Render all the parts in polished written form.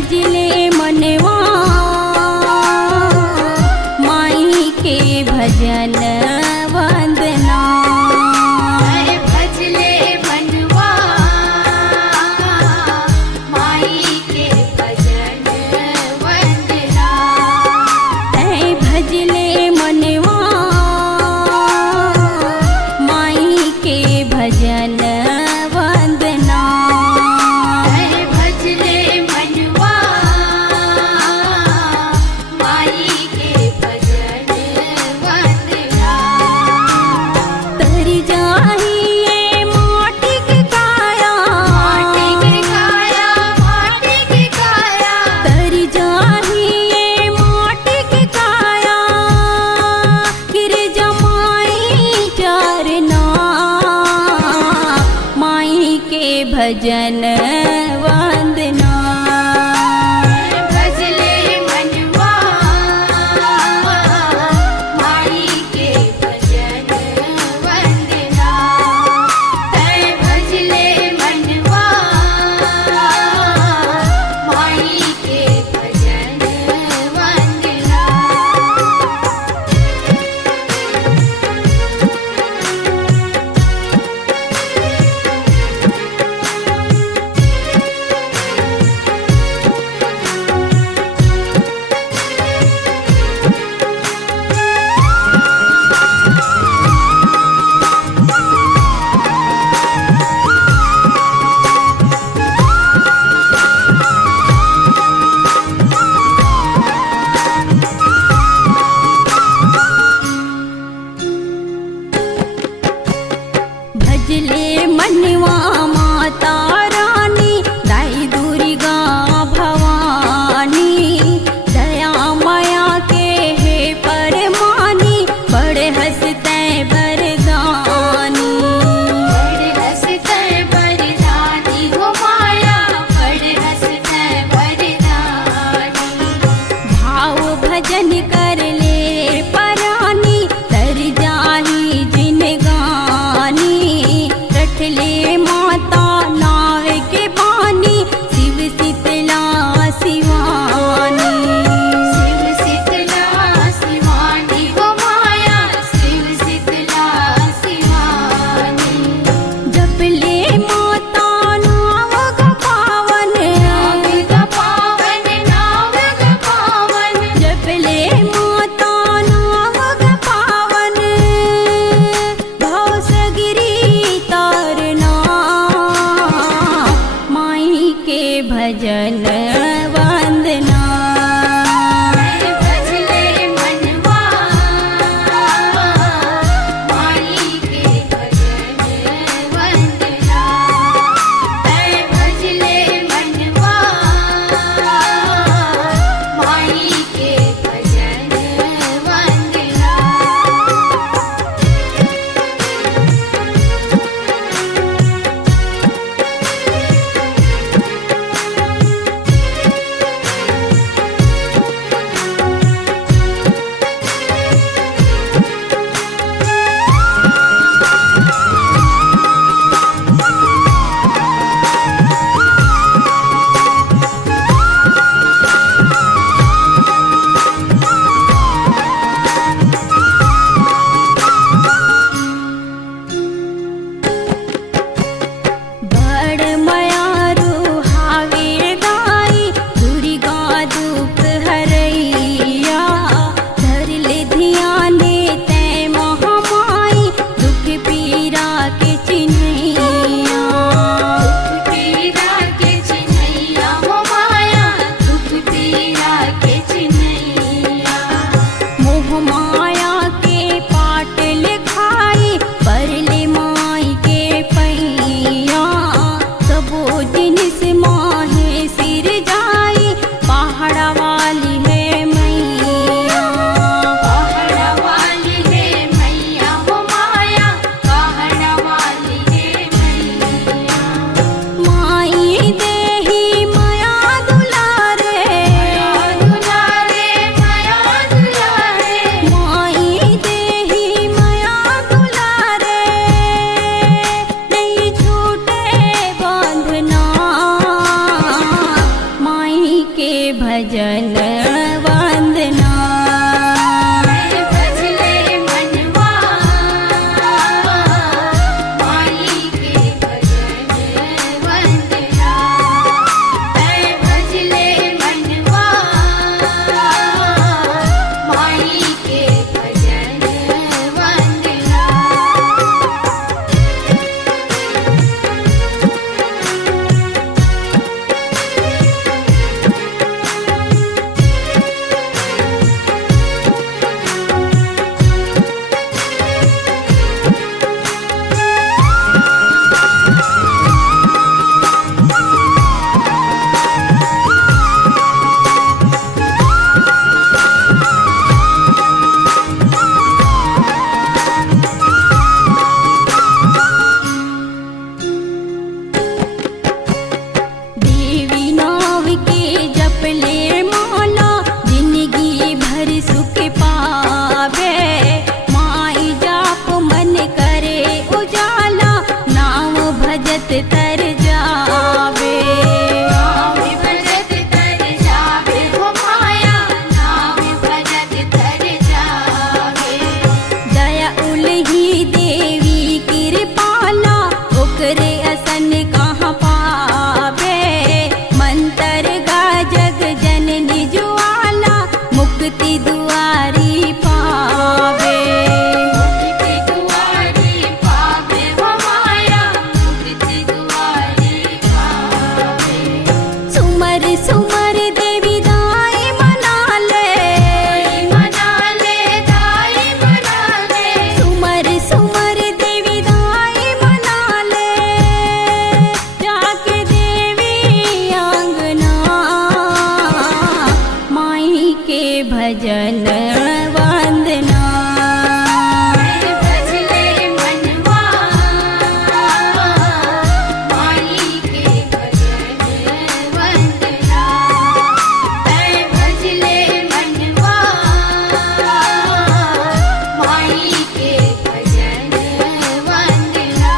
भजले मनवा माई के भजन वंदना। भजले मनवा माई के भजन वंदना। भजले मनवा माई के भजन वंदना। भजले मनवा माई के भजन वंदना। तरी जाहिए माटी के काया, माटी के काया, माटी के काया। तरी जाहिए माटी के काया, गिर जमाई चरना माई के भजन वंदना। भजले मनवा माई के भजन वंदना। भजले मनवा माई के भजन वंदना। भजले मनवा माता रानी, दाई दुर्गा भवानी, दया माया के हे परमानी, बड़े हंसते बरदानी। बड़े हंसते बरदानी हो माया, बड़े हंसते बरदानी। भाव भजन कर ले परानी, तर जाही जिन गानी, रटले माता नाव के पानी, शिव शीतला शिवानी। शिव शीतला शिवानी हो माया, शिव शीतला शिवानी। जपले माता नाव ग पावन, नाव ग पावन, नाव ग पावन। जपले माता नाव ग पावन, भव सगिरी तारना माई के भजन वंदना। भजले मनवा माई के भजन वंदना। भजले मनवा माई के भजन वंदना। भजन वंदना। भजले मनवा माई के भजन वंदना। भजले मनवा माई के भजन वंदना। देवी नाव के जपले माला जिंदगी भर सुख पावे। माई जाप मन करे उजाला नाम भजत तर जावे। नाम भजत तर जावे हो माया, नाम भजत तर जावे। दया उलही देवी कृपाला ओकरे असन कहाँ पावे। मंतर गा जग जननी ज्वाला मुक्ति दुआरी पावे। मुक्ति दुआरी पावे हो माया, मुक्ति दुआरी पावे। सुमर सुमर देवी दाई मना ले। मना ले दाई मना ले। सुमर सुमर देवी दाई मना ले। जाके देवी आंगना माई के भजन वंदना। भजले मनवा माई के भजन वंदना। भजले मनवा माई के भजन वंदना।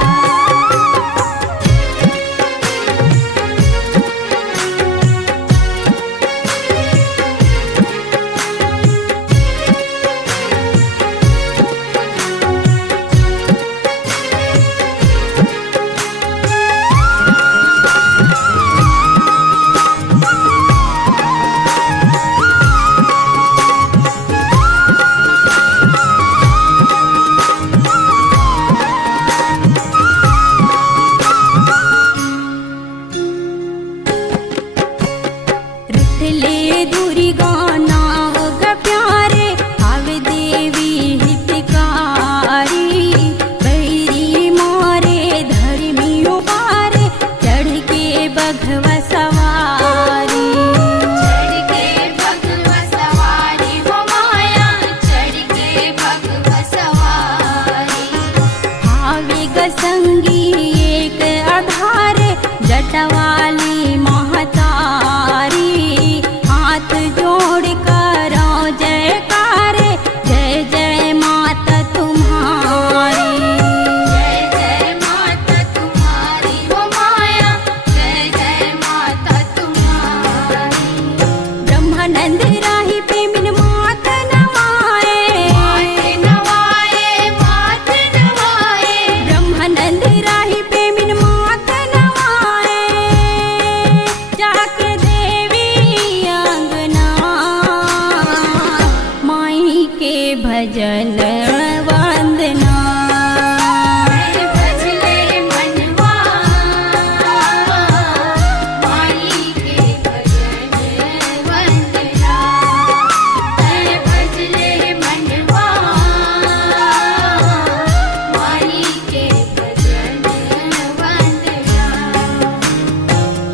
रटले दुर्गा नाव ग प्यारे आवे देवी हितकारी। बैरी मारे धर्मी उबारे चढ़ के बघवा सवारी। चढ़ के भगवा सवारी हो माया, चढ़ के भगवा सवारी। आवे ग संगी एक आधार जटवाली महतारी। हाथ जोड़ करो जयकार जय जय माता तुम्हारी। जय जय माता तुम्हारी हो माया, जय जय माता तुम्हारी। ब्रह्मानंद राही पे मिन मात नवाए। मात नवाए, मात नवाए। ब्रह्मानंद राही पे मिन मात नवाए। जाके देवी आंगना माई के भजन वंदना। भजले मनवा माई के भजन वंदना। भजले मनवा माई के भजन वंदना।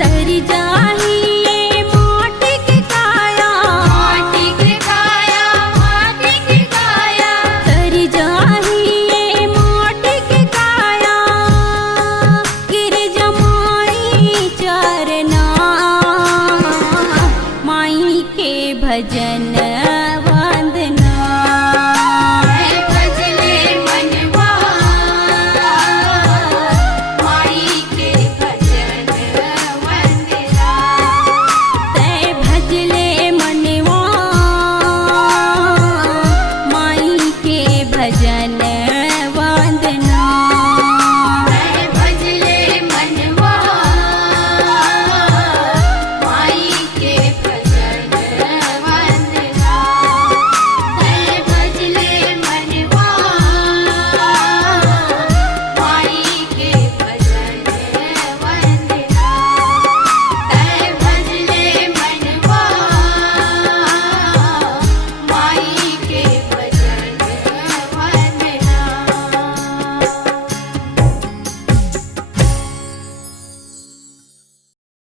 तर जाहिए माटी के काया। माटी के काया, माटी के काया। तर जाहिए माटी के काया। गिर जमाई चरना माई के भजन